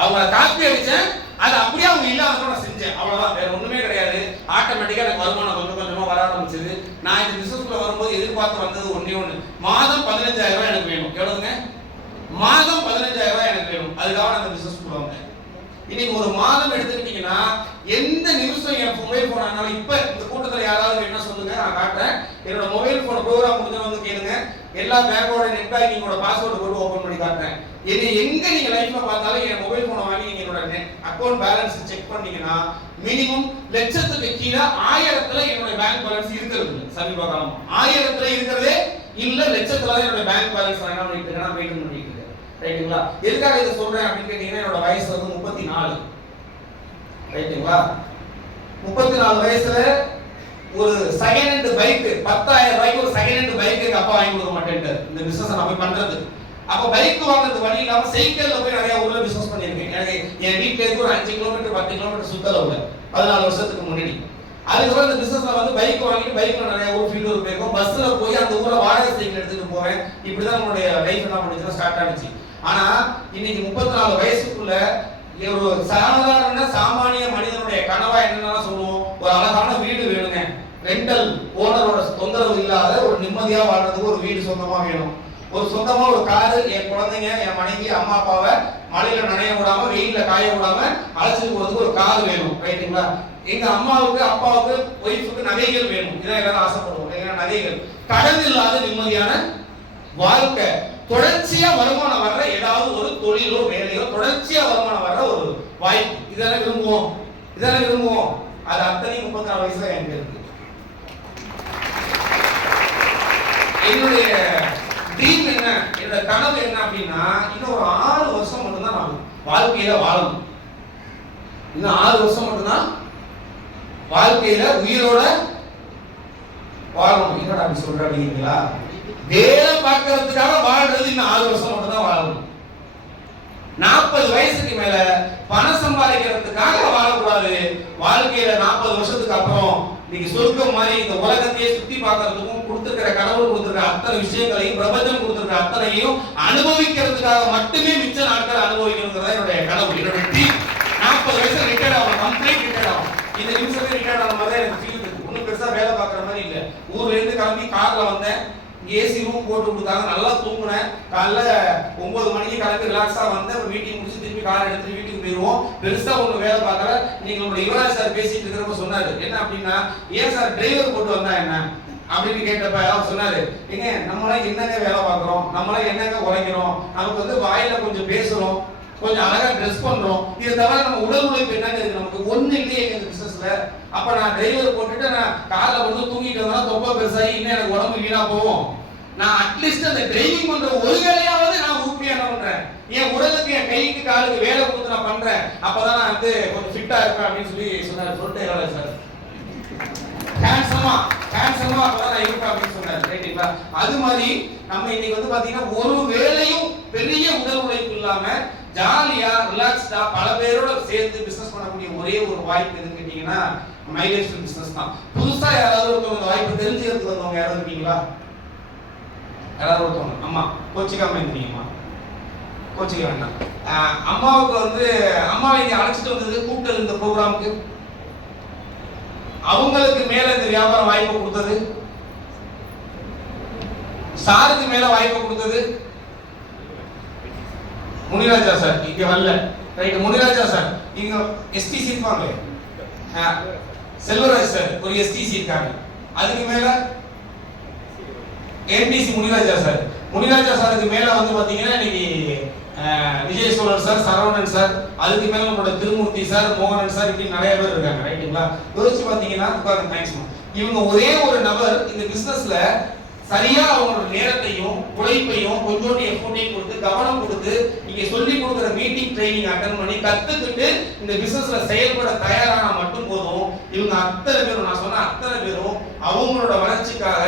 அவங்கள காப்பி அடிச்சேன், அது அப்படியே அவங்க இல்லாம நான் செஞ்சேன், அவ்வளவுதான், வேற ஒண்ணுமே கிடையாது. ஆட்டோமேட்டிக்கா எனக்கு வருமானம் கொஞ்சம் கொஞ்சமா வர ஆரம்பிச்சது. நான் இந்த பிசினஸ்க்குள்ள வரும்போது எதிர்பார்த்து வந்தது ஒண்ணே ஒண்ணு, மாதம் 15,000 எனக்கு வேணும். எவ்வளவுங்க, மாதம் 15,000 எனக்கு வேணும். அதுக்காக நான் இந்த பிசினஸ்க்குள்ள வந்தேன். இன்னைக்கு ஒரு மாதம் எடுத்துக்கிட்டீங்கன்னா எந்த நிமிஷம் என் மொபைல் போன் ஆனாலும், இப்ப இந்த கூட்டத்துல யாராவது என்ன சொல்லுங்க, நான் காட்டுறேன். என்னோட மொபைல் போன் ப்ரோக்ராம் முடிஞ்ச வந்து கேளுங்க, எல்லா பேங்கோட நெட் பேங்கிங்கோட பாஸ்வேர்டு போட்டு ஓபன் பண்ணி காட்டுறேன். என்னை எங்க நீங்க லைஃப்ல பார்த்தாலும் என் மொபைல் போனை வாங்கி நீங்க என்னோட அக்கௌண்ட் பேலன்ஸ் செக் பண்ணீங்கன்னா மினிமம் லட்சத்துக்கு கீழே 1000த்துல என்னோட பேங்க் பேலன்ஸ் இருக்கிறது. சமீப காலம் 1000த்துல இருக்கிறதே இல்ல, லட்சத்துல தான் என்னோட பேங்க் பேலன்ஸ் நான் என்ன பண்ணிட்டு இருக்கேன், நான் மெயின்டைன் பண்ணிட்டு இருக்கேன், ரைட்டுங்களா. எதுக்காக இதை சொல்றேன் அப்படின்னு கேட்டீங்கன்னா, என்னோட வயசு வந்து 34, ரைட்டுங்களா. 34 வயசுல ஒரு செகண்ட் ஹேண்ட் பைக் 10,000 ரூபாய்க்கு ஒரு செகண்ட் ஹேண்ட் பைக் எங்க அப்பா வாங்கி கொடுக்க மாட்டேன்ட்டாரு, இந்த பிசினஸ் நான் போய் பண்றது. அப்ப பைக் வாங்குறது வழி இல்லாம சைக்கிள்ல போய் நிறைய ஊர்ல பிசினஸ் பண்ணிருக்கேன். எனக்கு என் வீட்டுல இருந்து ஒரு 5 கிலோமீட்டர் 10 கிலோமீட்டர் சுத்தளவுல 14 வருஷத்துக்கு முன்னாடி. அதுக்கப்புறம் இந்த பிசினஸ்ல வந்து பைக் வாங்கிட்டு பைக்ல நிறைய ஊர் ஃபீல்டு போயிருக்கோம். பஸ்ல போய் அந்த ஊர்ல வாடகை சைக்கிள் எடுத்துட்டு போவேன். இப்படிதான் நம்மளுடைய லைஃப் என்ன பண்ணுச்சுன்னா ஸ்டார்ட் ஆனிச்சு. ஆனா இன்னைக்கு 34 வயசுக்குள்ள ஒரு சாதாரண சாமானிய மனிதனுடைய கனவா என்னென்ன சொல்லுவோம், ஒரு அழகான வீடு வேணுங்க, ரெண்டல் ஓனரோட தொந்தரவு இல்லாத ஒரு நிம்மதியா வாழ்றதுக்கு ஒரு வீடு சொந்தமா வேணும், ஒரு சொந்தமா ஒரு காரு, என் குழந்தைங்க என் மனைவி அம்மா அப்பாவை மழையில நனைய விடாம வெயில்ல காய விடாம அழைச்சிட்டு போறதுக்கு ஒரு கார் வேணும், ரைட்டுங்களா. எங்க அம்மாவுக்கு அப்பாவுக்கு ஒய்ஃபுக்கு நகைகள் வேணும், இதான் எல்லாரும் ஆசைப்படுவோம். ஏன்னா நகைகள், கடன் இல்லாத நிம்மதியான வாழ்க்கை, தொடர்ச்சியா வருமானம் வர்ற ஏதாவது ஒரு தொழிலோ வேலையோ, தொடர்ச்சியா வருமானம் வர்ற ஒரு வாய்ப்பு, இதெல்லாம் விரும்புவோம், இதெல்லாம் விரும்புவோம். அது அத்தனை 34 வயசுல எனக்கு இருக்கு. என்னுடைய ட்ரீம் என்ன, என்னோட கனவு என்ன அப்படின்னா, இன்னும் ஒரு 6 வருஷம் மட்டும்தான் நான் வாழ்க்கையில வாழணும். இன்னும் 6 வருஷம் மட்டும்தான் வாழ்க்கையில உயிரோட வாழணும். என்னடா அப்படி சொல்ற அப்படிங்களா, வேலை பார்க்கறதுக்காக வாழ்றது இன்னும் 6 வருஷம் மட்டும் தான் வாழணும். 40 வயசுக்கு மேல பணம் சம்பாதிக்கிறதுக்காக வாழக்கூடாது. வாழ்க்கையில 40 வருஷத்துக்கு அப்புறம் நீங்க சொர்க்கம் மாதிரி இந்த உலகத்தையே சுத்தி பார்க்கறதுக்கும் கொடுத்திருக்கிற கடவுள் கொடுத்திருக்கிற அத்தனை விஷயங்களையும் பிரபஞ்சம் கொடுத்திருக்கிற அத்தனையும் அனுபவிக்கிறதுக்காக மட்டுமே மிச்ச நாட்கள் அனுபவிக்கணுங்கிறத என்னுடைய கனவு, என்னுடைய ட்ரீம். 40 வயசுல ரிட்டையர்ட் ஆகும், கம்ப்ளீட் ரிட்டையர்ட் ஆகும். இந்த நிமிஷமே ரிட்டையர்ட் ஆன மாதிரி எனக்கு ஃபீல் இருக்கு. ஒன்றும் பெருசா வேலை பார்க்குற மாதிரி இல்லை. ஊர்ல இருந்து கிளம்பி கார்ல வந்தேன், ஏசி ரூம் போட்டு கொடுத்தாங்க, நல்லா தூங்குனேன். காலைல 9 மணிக்கு கிளம்பி ரிலாக்ஸா வந்தேன். மீட்டிங் முடிச்சு திருப்பி கார் எடுத்து வீட்டுக்கு போயிடுவோம். பெருசா ஒண்ணு வேலை பார்க்கல. நீங்க உங்களுடைய யுவராஜ் சார் பேசிட்டு இருக்கிறப்ப சொன்னாரு, என்ன அப்படின்னா, ஏன் சார் டிரைவர் போட்டு வந்தா என்ன அப்படின்னு கேட்டப்ப அவர் சொன்னாரு, ஏங்க நம்மளாம் என்னங்க வேலை பார்க்கிறோம், நம்மளாம் என்னங்க உழைக்கிறோம், நமக்கு வந்து வாயில கொஞ்சம் பேசுறோம், கொஞ்சம் அழகா ட்ரெஸ் பண்றோம், இதை தவிர நம்ம உடல் உழைப்பு என்னங்க இருக்கு, நமக்கு ஒண்ணு இல்லையே எங்க பிசினஸ்ல. அப்ப நான் டிரைவர் போட்டுட்டு நான் கார்ல வந்து தூங்கிட்டு வந்தா தொப்பை பெருசாகி இன்னும் எனக்கு உடம்பு வீணா போகும். நான் அட்லீஸ்ட் அந்த டிரைவிங் பண்ற ஒரு வேலையாவது நான் உறுப்பியா பண்றேன், என் உடலுக்கு என் கைக்கு காலுக்கு வேலை கொடுத்து நான் பண்றேன், அப்பதான் நான் வந்து கொஞ்சம் ஃபிட்டா இருப்பேன் அப்படின்னு சொல்லி சொன்னாரு. சொல்லிட்டு சார் ஹேண்ட்ஸமா அப்பதான் நான் இருப்பேன் அப்படின்னு சொன்னாரு. ரைட்டுங்களா? அது மாதிரி நம்ம இன்னைக்கு வந்து பாத்தீங்கன்னா ஒரு வேலையும் பெரிய உடல் உழைப்பு இல்லாம ஜாலியா ரிலாக்ஸ்டா பல பேரோட சேர்ந்து பிசினஸ் பண்ணக்கூடிய ஒரே ஒரு வாய்ப்பு எதுன்னு கேட்டீங்கன்னா மைலேஜ் பிசினஸ் தான். புதுசா யாராவது ஒருத்தவங்க வாய்ப்பு தெரிஞ்சுக்கிறதுக்கு வந்தவங்க யாராவது இருக்கீங்களா? யாராவது ஒருத்தவங்க? அம்மா கோச்சிக்காம இருந்தீங்கம்மா, கோச்சிக்க வேண்டாம். அம்மாவுக்கு வந்து அம்மாவை இங்க அழைச்சிட்டு வந்தது, கூப்பிட்டது இந்த ப்ரோக்ராமுக்கு, அவங்களுக்கு மேல இந்த வியாபாரம் வாய்ப்பு கொடுத்தது, சாருக்கு மேல வாய்ப்பு கொடுத்தது முனிராஜா சார். இங்க வரல, ரைட்? முனிராஜா சார் இங்க எஸ்டிசி இருப்பாங்க, செல்வராஜ் சார் ஒரு எஸ்டிசி இருக்காங்க. அதுக்கு மேல எம்டிசி முனிராஜா சார். முனிராஜா சாருக்கு மேல வந்து பாத்தீங்கன்னா இன்னைக்கு விஜய் சோழர் சார், சரவணன் சார், அதுக்கு மேல நம்மளோட திருமூர்த்தி சார், மோகனன் சார், இப்படி நிறைய பேர் இருக்காங்க. ரைட்டுங்களா? யோசிச்சு பாத்தீங்கன்னா தேங்க்ஸ். இவங்க ஒரே ஒரு நபர் இந்த பிசினஸ்ல சரியா அவங்களோட நேரத்தையும் உழைப்பையும் கொஞ்சோண்டு எஃபோர்ட்டையும் கொடுத்து கவனம் கொடுத்து நீங்க சொல்லி கொடுக்குற மீட்டிங் ட்ரைனிங் அட்டெண்ட் பண்ணி கத்துக்கிட்டு இந்த பிசினஸ்ல செயல்பட தயாரானா மட்டும் போதும். இவங்க அத்தனை பேரும், நான் சொன்ன அத்தனை பேரும் அவங்களோட வளர்ச்சிக்காக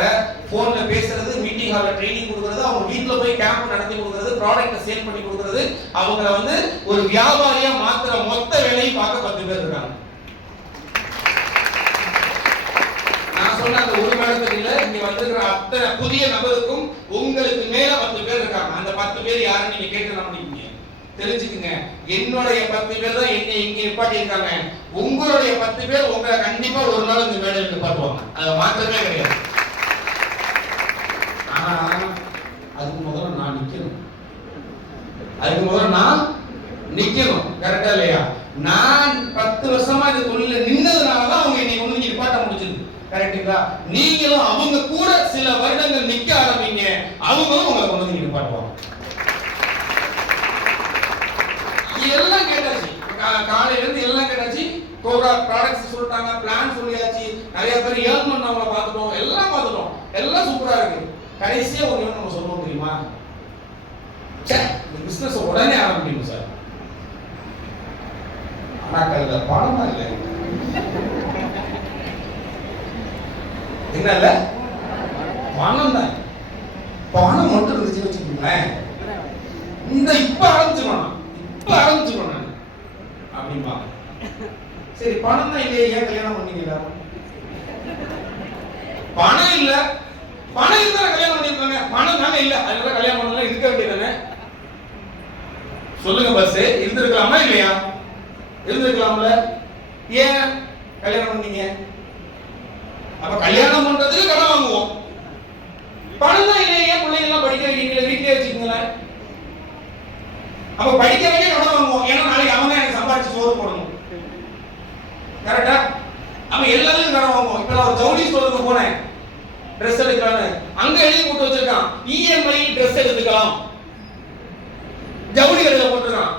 போன்ல பேசுறது, மீட்டிங் ஹால்ல ட்ரைனிங் கொடுக்கறது, அவங்க வீட்டுல போய் கேம்ப் நடத்தி கொடுக்கறது, ப்ராடக்ட்டை சேல் பண்ணி கொடுக்கறது, அவங்கள வந்து ஒரு வியாபாரியா மாத்துற மொத்த வேலையும் பார்க்க 10 பேர் இருக்காங்க. நான் சொன்ன அந்த ஒரு மேடத்துக்கு இல்ல, இங்க வந்திருக்கிற அத்தனை புதிய நபருக்கும் உங்களுக்கு மேல 10 பேர் இருக்காங்க. அந்த 10 பேர் யாருன்னு நீங்க கேட்டு நம்பிக்கீங்க, தெரிஞ்சுக்குங்க. என்னுடைய 10 பேர் தான் என்னை இங்க நிப்பாட்டி இருக்காங்க. உங்களுடைய 10 பேர் உங்களை கண்டிப்பா ஒரு நாள் இந்த மேடையில் நிப்பாட்டுவாங்க, அது மாற்றமே கிடையாது. ஆனா அதுக்கு முதல்ல நான் நிக்கணும், கரெக்டா இல்லையா? நான் 10 வருஷமா இந்த தொழில நின்னதுனாலதான் அவங்க என்னை கொண்டு நிப்பாட்ட முடிஞ்சது. கரெக்ட்டுங்களா? நீங்களும் அவங்க கூட சில வருடங்கள் நிக்க ஆரம்பிங்க, அவங்களும் உங்களை கொண்டு வந்து நிப்பாட்டுவாங்க. எல்லாம் கேட்டாச்சு, காலையில இருந்து எல்லாம் கேட்டாச்சு, ப்ராடக்ட்ஸ் சொல்லிட்டாங்க, பிளான் சொல்லியாச்சு, நிறைய பேர் ஏர்ன் பண்ணவங்கள பார்த்துட்டோம், எல்லாம் பார்த்துட்டோம், எல்லாம் சூப்பரா இருக்கு. கடைசியா ஒண்ணு நம்ம சொல்லுவோம் தெரியுமா? இந்த பிசினஸ் உடனே ஆரம்பிக்கணும் சார். ஆனா அதுல பணம் தான் இல்லை. என்ன இல்ல? பணம் தான். பணம் மட்டும் இருந்துச்சு வச்சுக்கோங்களேன், இந்த இப்ப ஆரம்பிச்சிடணும் அப்படின்பா. சரி, பணம் தான் இல்லையே, ஏன் கல்யாணம் பண்ணீங்களா? பணம் இல்ல, பணம் இருந்தா கல்யாணம் பண்ணிருக்காங்க, பணம் தானே இல்ல, அதனால கல்யாணம் பண்ணலாம் இருக்க வேண்டியதானே? சொல்லுங்க பஸ், இருந்திருக்கலாமா இல்லையா? இருந்திருக்கலாம்ல, ஏன் கல்யாணம் பண்ணீங்க? அப்ப கல்யாணம் பண்றதுக்கு கடன் வாங்குவோம், பணம் தான் இல்லையே, ஏன் பிள்ளைங்க எல்லாம் படிக்க வைக்கிறீங்களா? வீட்டிலே வச்சுக்கோங்களேன். அப்ப படிக்க வைக்க கடன் வாங்குவோம், ஏன்னா நாளைக்கு அவங்க எனக்கு சம்பாதிச்சு சோறு போடணும். கரெக்டா? அப்ப எல்லாரும் கடன் வாங்குவோம். இப்ப நான் ஒரு ஜவுளி ஸ்டோருக்கு போனேன், ட்ரெஸ் எடுக்கலாம்னு, அங்க எழுதி போட்டு வச்சிருக்கான் இஎம்ஐ ட்ரெஸ் எடுத்துக்கலாம், ஜவுளி கடையில போட்டுருக்கான்.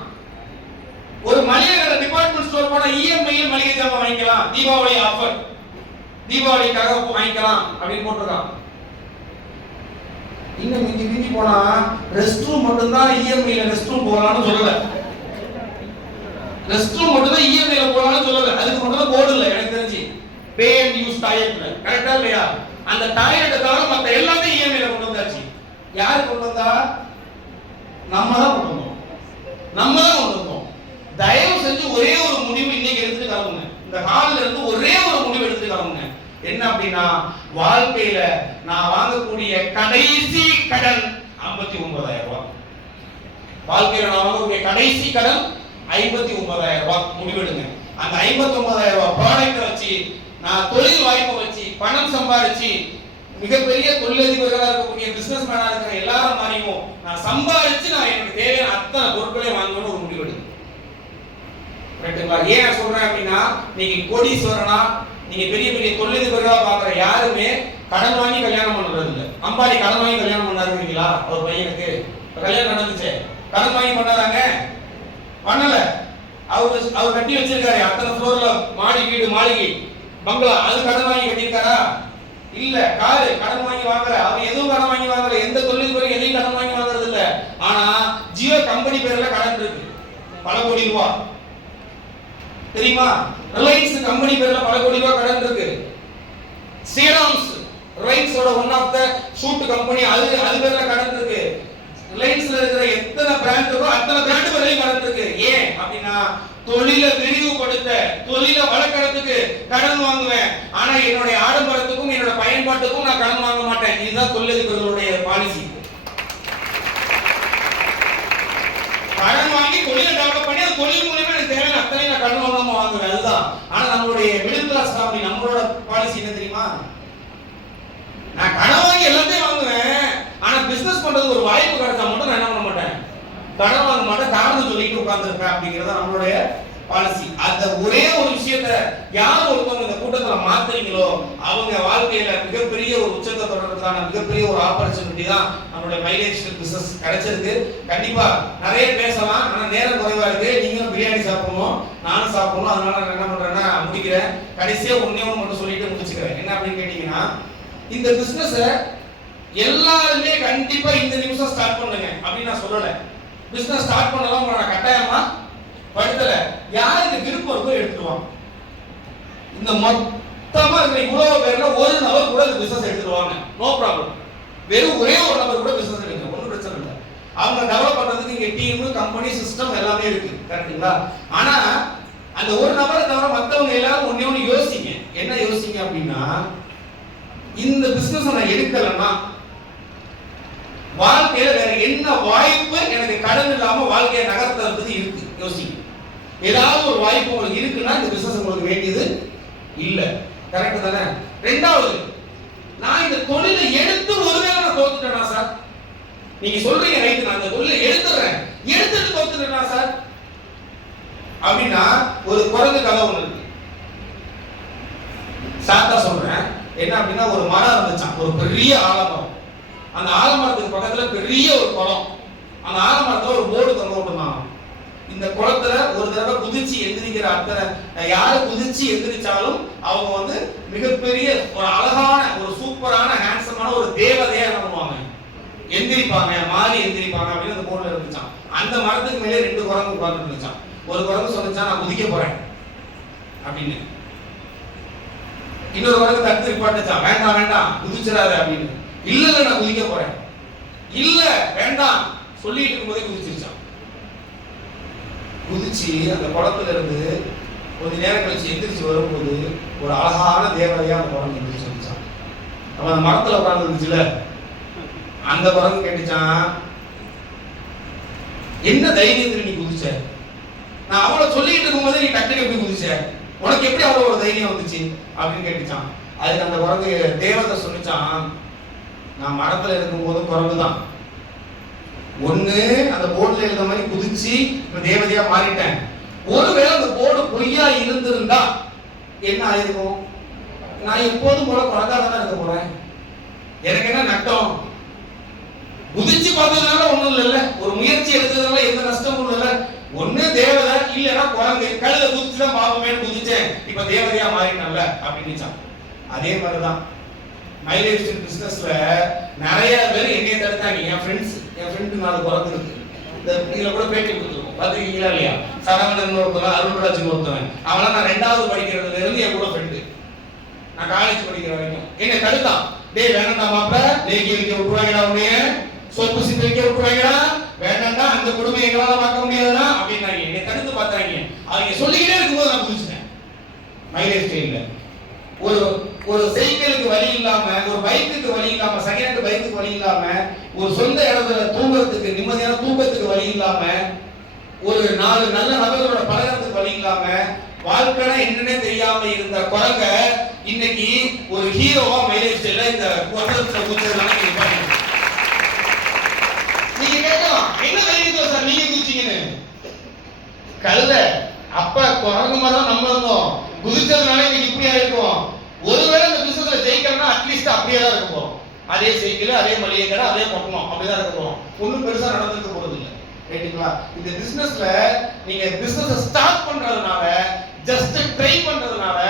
ஒரு மளிகை கடை டிபார்ட்மெண்ட் ஸ்டோர் போனா இஎம்ஐ மளிகை ஜாமான் வாங்கிக்கலாம், தீபாவளி ஆஃபர், தீபாவளிக்காக வாங்கிக்கலாம் அப்படின்னு போட்டுருக்கான். இன்னும் மிஞ்சி போனா ரெஸ்ட் ரூம் மட்டும் தான் இஎம்ஐல ரெஸ்ட் ரூம் போகலாம்னு சொல்லல, ரெஸ்ட் ரூம் மட்டும் தான் இஎம்ஐல போகலாம்னு சொல்லல, அதுக்கு மட்டும் தான் போர்டு இல்ல எனக்கு தெரிஞ்சு, பே அண்ட் யூஸ் டாய்லெட். கரெக்டா இல்லையா? அந்த டாய்லெட் தவிர மத்த எல்லாமே இஎம்ஐல கொண்டு வந்தாச்சு. யாரு கொண்டு வந்தா? நம்ம தான் கொண்டு வந்தோம். தயவு செஞ்சு ஒரே ஒரு முடிவு இன்னைக்கு எடுத்துட்டு கிளம்புங்க, இந்த ஹால்ல இருந்து ஒரே ஒரு முடிவு எடுத்துட்டு கிளம்புங்க. என்ன அப்படின்னா, வாழ்க்கையில நான் வாங்கக்கூடிய கடைசி கடன் 59,000 ரூபாய். வாழ்க்கையில நான் வாங்கக்கூடிய கடைசி கடன் 59,000 ரூபாய். முடிவெடுங்க. அந்த 59,000 ரூபாய் ப்ராடக்ட்டை வச்சு நான் தொழில் வாய்ப்பை வச்சு பணம் சம்பாதிச்சு மிகப்பெரிய தொழிலதிபர்களா இருக்கக்கூடிய பிசினஸ் மேனா இருக்கிற எல்லாரும் மாதிரியும் நான் சம்பாதிச்சு நான் எனக்கு தேவையான அத்தனை பொருட்களை வாங்கணும்னு ஒரு முடிவெடுங்க. ரைட்டுங்களா? ஏன் சொல்றேன் அப்படின்னா, நீங்க கோடீஸ்வரனா நீங்க பெரிய பெரிய தொழிலதிபர்களா பாக்குற யாருமே கடன் வாங்கி கல்யாணம் பண்றது இல்ல. அம்பானி கடன் வாங்கி கல்யாணம் பண்ணாருங்களா? அவர் பையனுக்கு கல்யாணம் நடந்துச்சு, கடன் வாங்கி பண்ணாராங்க? பண்ணல. அவர் கட்டி வச்சிருக்காரு அத்தனை ஃப்ளோர்ல மாடி வீடு மாளிகை பங்களா, அது கடன் வாங்கி கட்டியிருக்காரா? இல்ல. காரு கடன் வாங்கி வாங்கல. அவர் எதுவும் கடன் வாங்கி வாங்கல. எந்த தொழில் எதையும் கடன் வாங்கி வாங்குறது இல்ல. ஆனா ஜியோ கம்பெனி பேர்ல கடன் இருக்கு, பல கோடி ரூபாய். தெரியுமா? ரிலையன்ஸ் கம்பெனி பேர்ல பல கோடி ரூபாய் கடன் இருக்கு. சீரம்ஸ் ரிலையன்ஸோட one of the shoot company, அது பேர்ல கடன் இருக்கு. ரிலையன்ஸ்ல இருக்கிற எத்தனை பிராண்ட் இருக்கோ அத்தனை பிராண்ட் பேர்லயும் கடன் இருக்கு. ஏன் அப்படின்னா, தொழிலை விரிவுபடுத்த தொழிலை வளர்க்கறதுக்கு கடன் வாங்குவேன். ஆனா என்னுடைய ஆடம்பரத்துக்கும் என்னோட பயன்பாட்டுக்கும் நான் கடன் வாங்க மாட்டேன். இதுதான் தொழிலதிபர்களுடைய பாலிசி. கடன் வாங்கி தொழிலை டெவலப் பண்ணி அந்த தொழில் மூலமா எனக்கு தேவையான அத்தனை நான் கடன் வாங்காம வாங்குவேன். அதுதான். ஆனா நம்மளுடைய மிடில் கிளாஸ் ஃபேமிலி நம்மளோட பாலிசி என்ன தெரியுமா? நான் கடன் வாங்கி எல்லாத்தையும் வாங்குவேன். ஆனா பிசினஸ் பண்றது ஒரு வாய்ப்பு கிடைச்சா மட்டும் நான் என்ன பண்ண மாட்டேன், கடன் வாங்க மாட்டேன், காரணம் சொல்லிட்டு உட்கார்ந்துருப்பேன். அப்படிங்கறத நம்மளுடைய பாலிசி. அந்த ஒரே ஒரு விஷயத்தை யார் ஒருத்தவங்க இந்த கூட்டத்துல மாத்துறீங்களோ அவங்க வாழ்க்கையில மிகப்பெரிய ஒரு உச்சத்தை தொடர்றதுக்கான மிகப்பெரிய ஒரு ஆப்பர்ச்சுனிட்டி தான் நம்மளுடைய மைலேஜ் பிசினஸ் கிடைச்சிருக்கு. கண்டிப்பா நிறைய பேசலாம், ஆனா நேரம் குறைவா இருக்கு. நீங்களும் பிரியாணி சாப்பிடணும், நானும் சாப்பிடணும். அதனால நான் என்ன பண்றேன்னா முடிக்கிறேன். கடைசியா ஒண்ணே ஒன்று மட்டும் சொல்லிட்டு முடிச்சுக்கிறேன். என்ன அப்படின்னு கேட்டீங்கன்னா, இந்த பிசினஸ் எல்லாருமே கண்டிப்பா இந்த நிமிஷம் ஸ்டார்ட் பண்ணுங்க அப்படின்னு நான் சொல்லல. பிசினஸ் ஸ்டார்ட் பண்ணலாம் நான் கட்டாயமா படுத்தல. யாருக்கு விருப்பம் இருக்கோ எடுத்துருவாங்க. இந்த மொத்தமா இருக்கிற இவ்வளவு பேர்ல ஒரு நபர் கூட இந்த பிசினஸ் எடுத்துருவாங்க, நோ ப்ராப்ளம். வெறும் ஒரே ஒரு நபர் கூட பிசினஸ் எடுங்க, ஒன்றும் பிரச்சனை இல்லை. அவங்க டெவலப் பண்றதுக்கு இங்க டீம், கம்பெனி, சிஸ்டம் எல்லாமே இருக்கு. கரெக்ட்டுங்களா? ஆனா அந்த ஒரு நபரை தவிர மற்றவங்க எல்லாரும் ஒண்ணே ஒண்ணு யோசிங்க. என்ன யோசிங்க அப்படின்னா, இந்த பிசினஸ் நான் எடுக்கலன்னா வாழ்க்கையில வேற என்ன வாய்ப்பு எனக்கு கடன் இல்லாம வாழ்க்கையை நகர்த்துறதுக்கு இருக்கு? யோசிங்க. ஏதாவது ஒரு வாய்ப்பு உங்களுக்கு இருக்குன்னா இந்த பிசினஸ் உங்களுக்கு வேண்டியது இல்ல. கரெக்ட் தானே? ரெண்டாவது, நான் இந்த தொழிலை எடுத்து ஒருவேளை நான் தோத்துட்டேனா சார்? நீங்க சொல்றீங்க ரைட், நான் இந்த தொழிலை எடுத்துட்டு தோத்துட்டேனா சார் அப்படின்னா ஒரு குரங்கு கதை ஒண்ணு இருக்கு. சாத்தா சொல்றேன். என்ன அப்படின்னா, ஒரு மரம் இருந்துச்சான், ஒரு பெரிய ஆலமரம். அந்த ஆலமரத்துக்கு பக்கத்துல பெரிய ஒரு குளம். அந்த ஆலமரத்துல ஒரு போர்டு தொங்க விட்டுருந்தாங்க. இந்த குளத்துல ஒரு தடவை குதிச்சு எந்திரிக்கிற அத்தனை யாரு குதிச்சு எந்திரிச்சாலும் அவங்க வந்து மிகப்பெரிய ஒரு அழகான ஒரு சூப்பரான ஹேண்ட்ஸமான ஒரு தேவதையா என்ன பண்ணுவாங்க, எந்திரிப்பாங்க, மாறி எந்திரிப்பாங்க அப்படின்னு அந்த போர்டுல இருந்துச்சான். அந்த மரத்துக்கு மேலே ரெண்டு குரங்கு உட்கார்ந்து இருந்துச்சான். ஒரு குரங்கு சொல்லிச்சான், நான் குதிக்க போறேன் அப்படின்னு. இன்னொரு குரங்கு தடுத்து நிப்பாட்டுச்சான், வேண்டாம் வேண்டாம் குதிச்சிடாத அப்படின்னு. இல்ல நான் குதிக்க போறேன். இல்ல வேண்டாம் சொல்லிட்டு இருக்கும்போதே குதிச்சிருச்சான். குதிச்சு அந்த குளத்துல இருந்து கொஞ்ச நேரம் கழிச்சு எந்திரிச்சு வரும்போது ஒரு அழகான தேவதையா அந்த குரங்கு எந்திரிச்சு வந்துச்சான். அவன் அந்த மரத்துல உட்கார்ந்து இருந்துச்சுல, அந்த குரங்கு கேட்டுச்சான், என்ன தைரியத்துல நீ குதிச்ச? நான் அவ்வளவு சொல்லிட்டு இருக்கும்போது நீ டக்குனு எப்படி குதிச்ச? உனக்கு எப்படி அவ்வளவு ஒரு தைரியம் வந்துச்சு அப்படின்னு கேட்டுச்சான். அதுக்கு அந்த குரங்கு தேவதை சொல்லிச்சான், நான் மரத்துல இருக்கும் போது குரங்கு தான். ஒண்ணு அந்த போர்டுல இருந்த மாதிரி குதிச்சு இப்ப தேவதையா மாறிட்டேன். ஒருவேளை அந்த போர்டு பொய்யா இருந்திருந்தா என்ன ஆயிருக்கும்? நான் எப்போதும் போல குரங்கா தானே இருக்க போறேன். எனக்கு என்ன நட்டம்? குதிச்சு பார்த்ததுனால ஒண்ணும் இல்லைல்ல, ஒரு முயற்சி எடுத்ததுனால எந்த நஷ்டமும் இல்லைல்ல. ஒண்ணு தேவதை, இல்லைன்னா குரங்கு. கழுத குதிச்சுதான் பாப்போமேன்னு குதிச்சேன், இப்ப தேவதையா மாறினல்ல அப்படின்னு. அதே மாதிரிதான் மைலேஜ் பிசினஸ்ல நிறைய பேர் என்னைய தடுத்தாங்க. என் ஃப்ரெண்டு 4 குரங்கு இருக்கு. இந்த இதுல கூட பேட்டி கொடுத்துருக்கோம், பாத்துருக்கீங்களா இல்லையா? சரவணன் ஒருத்தவன், அருள்ராஜ் ஒருத்தவன். அவனா நான் 2வது படிக்கிறதுல இருந்து என் கூட ஃப்ரெண்டு. நான் காலேஜ் படிக்கிற வரைக்கும் என்னை தடுத்தான். டேய் வேணாம்டா மாப்ள, லேகி வைக்க விட்டுருவாங்கடா, உன்னைய சொப்பு சிப்பி வைக்க விட்டுருவாங்கடா, வேண்டாம்டா, அந்த கொடுமை எங்களால பார்க்க முடியாதுன்னா அப்படின்னாங்க. என்னை தடுத்து பார்த்தாங்க. அவங்க சொல்லிக்கிட்டே இருக்கும்போது நான் குதிச்சிட்டேன் மைலேஜ் ஸ்டைல்ல. ஒரு ஒரு சைக்கிளுக்கு வழி இல்லாம, ஒரு பைக்குக்கு வழி இல்லாம, செகண்ட் ஹேண்ட் பைக்குக்கு வழி இல்லாம, ஒரு சொந்த இடத்துல தூங்குறதுக்கு நிம்மதியான தூக்கத்துக்கு வழி இல்லாம, ஒரு 4 நல்ல நபர்களோட பழகிறதுக்கு வழி இல்லாம, வாழ்க்கைனா என்னன்னே தெரியாம இருந்த குரங்க இன்னைக்கு ஒரு ஹீரோவா மைலேஜ் இல்ல இந்த குவட்டத்துல குதிச்சதுனால நீங்க பாருங்க. நீங்க கேட்கலாம், என்ன தைரியத்துல சார் நீங்க குதிச்சீங்கன்னு? கல்ல அப்ப குரங்கு மாதிரி தான் நம்ம இருந்தோம். குதிச்சதுனால இன்னைக்கு இப்படி ஆயிருக்கும். ஒருவேளை இந்த பிசினஸ்ல ஜெயிக்கணும்னா அட்லீஸ்ட் அப்படியே தான் இருக்க போறோம். அதே சைக்கிள், அதே மளிகை கடை, அதே பட்டணம், அப்படிதான் இருக்க போறோம். ஒண்ணும் பெருசா நடந்துக்க போறது இல்லை. ரைட்டுங்களா? இந்த பிசினஸ்ல நீங்க பிசினஸ் ஸ்டார்ட் பண்றதுனால, ஜஸ்ட் ட்ரை பண்றதுனால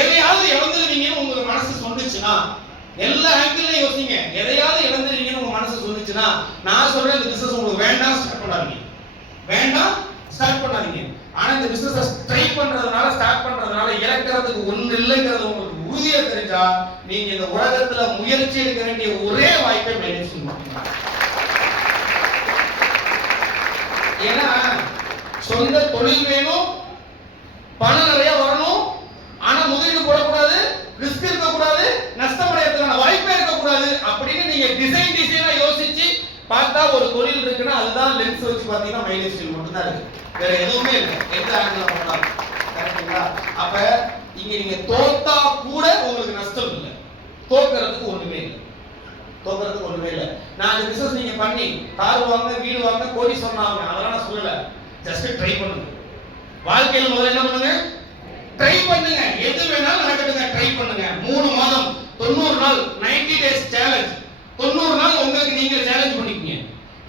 எதையாவது இழந்துருவீங்கன்னு உங்களுக்கு மனசு சொன்னுச்சுன்னா, எல்லா ஆங்கிள்லயும் யோசிங்க. எதையாவது இழந்துருவீங்கன்னு உங்க மனசு சொன்னுச்சுன்னா, நான் சொல்றேன் இந்த பிசினஸ் உங்களுக்கு வேண்டாம், ஸ்டார்ட் பண்ணாதீங்க. வேண்டாம், ஸ்டார்ட் பண்ணாதீங்க. ஆனா இந்த பிசினஸ் ட்ரை பண்றதுனால, ஸ்டார்ட் பண்றதுனால இழக்கிறதுக்கு ஒண்ணு இல்லைங்கிறது உங்களுக்கு உறுதியா தெரிஞ்சா, நீங்க இந்த உலகத்துல முயற்சி எடுக்க வேண்டிய ஒரே வாய்ப்பை மேனேஜ் பண்ணுவீங்க. ஏன்னா சொந்த தொழில் வேணும், பணம் நிறைய வரணும், ஆனா முதலீடு போடக்கூடாது, ரிஸ்க் இருக்கக்கூடாது, நஷ்டம் அடையறதுக்கான வாய்ப்பே இருக்கக்கூடாது அப்படின்னு நீங்க டிசைனா யோசிச்சு பார்த்தா ஒரு தொழில் இருக்குன்னா அதுதான் லென்ஸ் வச்சு பாத்தீங்கன்னா மைலேஜ் ஸ்டீல் மட்டும் தான் இருக்கு. வேற எதுவுமே இல்லை. எந்த ஆங்கிள் பண்ணலாம். கரெக்ட்டுங்களா? அப்ப இங்க நீங்க தோத்தா கூட உங்களுக்கு நஷ்டம் இல்லை. தோக்கிறதுக்கு ஒண்ணுமே இல்லை. தோக்கிறதுக்கு ஒண்ணுமே இல்லை. நான் இந்த பிசினஸ் நீங்க பண்ணி கார் வாங்க, வீடு வாங்க, கோடி சொன்னாங்க, அதெல்லாம் நான் சொல்லல. ஜஸ்ட் ட்ரை பண்ணுங்க. வாழ்க்கையில முதல்ல என்ன பண்ணுங்க? ட்ரை பண்ணுங்க. எது வேணாலும் நடக்கட்டுங்க, ட்ரை பண்ணுங்க. 3 மாதம், 90 நாள், 90 டேஸ் சேலஞ்ச். 90 நாள் உங்களுக்கு நீங்க சேலஞ்ச் பண்ணிக்கங்க.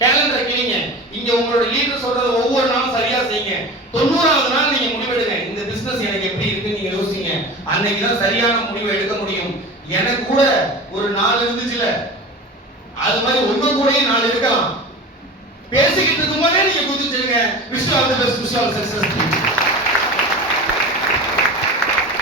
கேலண்டர் கிளிங்க. இங்க உங்களோட லீடர் சொல்றது ஒவ்வொரு நாளும் சரியா செய்யுங்க. 90வது நாள் நீங்க முடிவெடுங்க. இந்த பிசினஸ் எனக்கு எப்படி இருக்கு நீங்க யோசிங்க. அன்னைக்கு தான் சரியான முடிவை எடுக்க முடியும். எனக்கு கூட ஒரு 4 இருந்துச்சுல, அது மாதிரி உங்க கூடயே 4 இருக்கலாம். பேசிக்கிட்டு இருக்கும்போதே நீங்க குதிச்சிருங்க. Wish all the best, wish all success.